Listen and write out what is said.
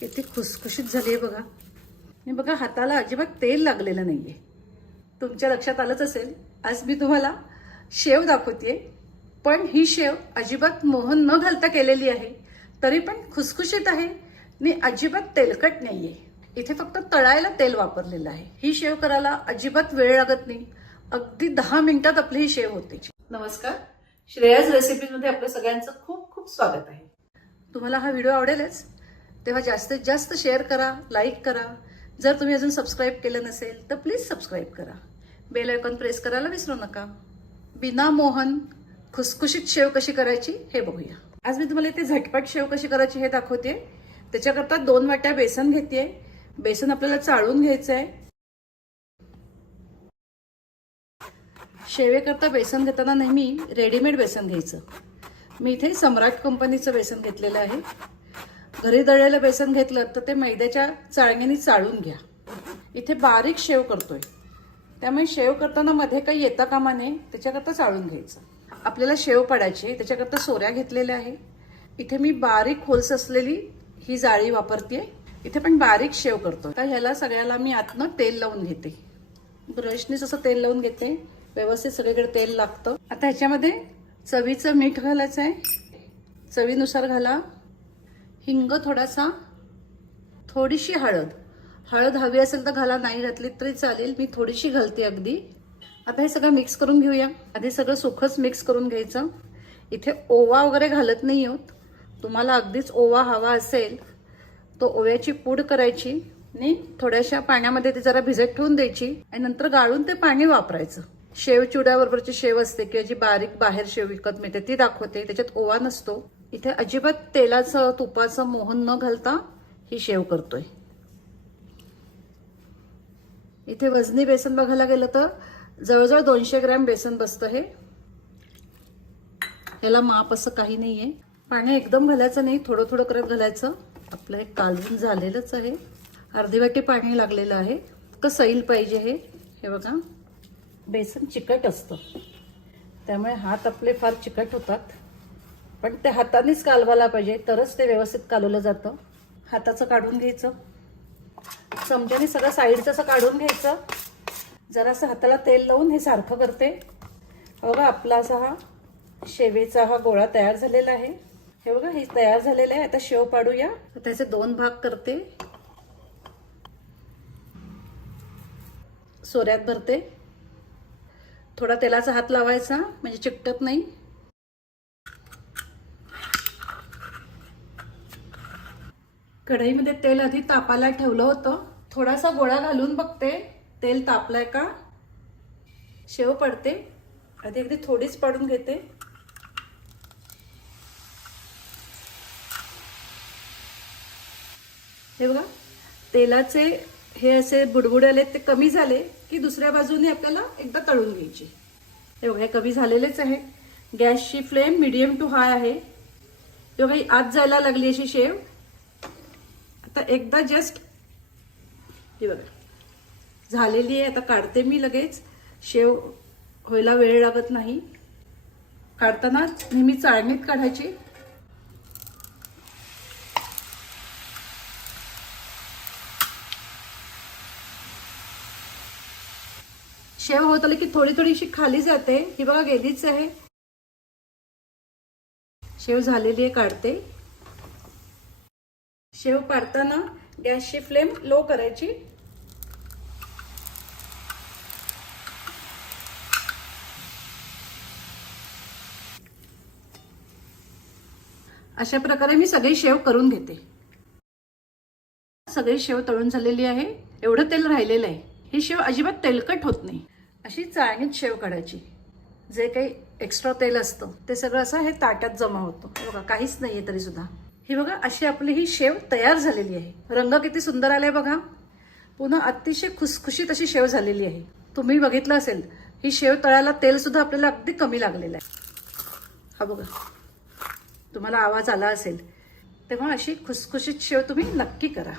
किती खुसखुशीत झाली आहे बघा. आणि बघा हाताला अजिबात तेल लागलेलं नाहीये. तुमच्या लक्षात आलंच असेल आज मी तुम्हाला शेव दाखवते पण ही शेव अजिबात मोहन न घालता केलेली आहे तरी पण खुसखुशीत आहे. आणि अजिबात तेलकट नाहीये. इथे फक्त तळायला तेल वापरलेलं आहे. ही शेव करायला अजिबात वेळ लागत नाही. अगदी दहा मिनिटात आपली ही शेव होते. नमस्कार. श्रेयाज रेसिपीमध्ये आपलं सगळ्यांचं खूप खूप स्वागत आहे. तुम्हाला हा व्हिडिओ आवडेलच? तेव्हा जास्तीत जास्त शेअर करा लाईक करा. जर तुम्ही अजून सबस्क्राईब केलं नसेल तर प्लीज सबस्क्राईब करा. बेल आयकॉन प्रेस करायला विसरू नका. बिना मोहन खुसखुशीत शेव कशी करायची हे बघूया. आज मी तुम्हाला इथे झटपट शेव कशी करायची हे दाखवते. त्याच्याकरता दोन वाट्या बेसन घेते बेसन आपल्याला चाळून घ्यायचं आहे शेवेकरता बेसन घेताना नेहमी रेडीमेड बेसन घ्यायचं. मी इथे सम्राट कंपनीचं बेसन घेतलेलं आहे. घरी दळलेलं बेसन घेतलं तर ते मैद्याच्या चाळणीने चाळून घ्या. इथे बारीक शेव करतोय. त्यामुळे शेव करताना मध्ये काही येता कामा नये त्याच्याकरता चाळून घ्यायचं. आपल्याला शेव पडायची त्याच्याकरता सोऱ्या घेतलेल्या आहे. इथे मी बारीक होल्स असलेली ही जाळी वापरते इथे पण बारीक शेव करतो तर ह्याला सगळ्याला मी आतनं तेल लावून घेते. ब्रशनीच असं तेल लावून घेते व्यवस्थित सगळीकडे तेल लागतं. आता ह्याच्यामध्ये चवीचं मीठ घालायचं आहे चवीनुसार घाला. हिंग थोडासा थोडीशी हळद. हळद हवी असेल तर घाला नाही घातली तरी चालेल. मी थोडीशी घालते अगदी. आता हे सगळं मिक्स करून घेऊया. आधी सगळं सुखच मिक्स करून घ्यायचं. इथे ओवा वगैरे घालत नाही आहोत. तुम्हाला अगदीच ओवा हवा असेल तो ओव्याची पूड करायची आणि थोड्याशा पाण्यामध्ये ती जरा भिजत ठेवून द्यायची आणि नंतर गाळून ते पाणी वापरायचं. शेव चिवड्याबरोबरची शेव असते किंवा जी बारीक बाहेर शेव विकत मिळते ती दाखवते. त्याच्यात ओवा नसतो. इथे अजिबात तेलाचं तुपाचं मोहन न घालता ही शेव करतोय. इथे वजनी बेसन बघायला गेलं तर जवळजवळ दोनशे ग्रॅम बेसन बसतं हे. याला माप असं काही नाही आहे पाणी एकदम घालायचं नाही थोडं थोडं करत घालायचं. आपलं हे कालवून झालेलंच आहे. अर्धी वाटी पाणी लागलेलं आहे. इतकं सैल पाहिजे हे. हे बघा. बेसन चिकट असतं. त्यामुळे हात आपले फार चिकट होतात. पण ते हातानेच कालवायला पाहिजे तरच ते व्यवस्थित कालवलं जातं. हाताचं काढून घ्यायचं. चमच्याने सगळं साईडचं असं काढून घ्यायचं. जरासं हाताला तेल लावून हे सारखं करते. बघा आपला असा हा शेवेचा हा गोळा तयार झालेला आहे. हे बघा हे तयार झालेलं आहे. आता शेव पाडूया. त्याचे दोन भाग करते. सोऱ्यात भरते. थोडा तेलाचा हात लावायचा म्हणजे चिकटत नाही. कढईमध्ये तेल आधी तापायला ठेवलं होतं. थोडासा गोळा घालून बघते. तेल तापलाय का? शेव पडते. आधी अगदी थोडीच पाडून घेते. हे बघा तेलाचे हे असे बुडबुड आले ते कमी झाले की दुसऱ्या बाजूने आपल्याला एकदा तळून घ्यायची. हे बघा हे कमी झालेलेच आहे. गॅसची फ्लेम मिडियम टू हाय आहे. हे बघा आत जायला लागली अशी शेव. आता एकदा जस्ट हे बघा. झालेली आहे आता काढते मी लगेच. शेव व्हायला वेळ लागत नाही. काढताना नेहमी चाळणीत काढायची. शेव होत आली की थोडी थोडीशी खाली जाते. ही बघा गेलीच आहे. शेव झालेली आहे काढते. शेव पाडताना गॅसची फ्लेम लो करायची. अशा प्रकारे मी सगळी शेव करून घेते. सगळी शेव तळून झालेली आहे. एवढं तेल राहिलेलं आहे. ही शेव अजिबात तेलकट होत नाही. अशी चाळणीत शेव काढायची. जे काही एक्स्ट्रा तेल असतं ते सगळं असं हे ताट्यात जमा होतं. बघा काहीच नाहीये तरी सुद्धा. ही बघा अशी आपली ही शेव तयार झालेली आहे. रंग किती सुंदर आलाय बघा. पुन्हा अतिशय खुसखुशीत अशी शेव झालेली आहे. तुम्ही बघितलं असेल ही शेव तळायला तेल सुद्धा आपल्याला अगदी कमी लागलेलं आहे. हा बघा. तुम्हाला आवाज आला असेल तेव्हा अशी खुसखुशीत शेव तुम्ही नक्की करा.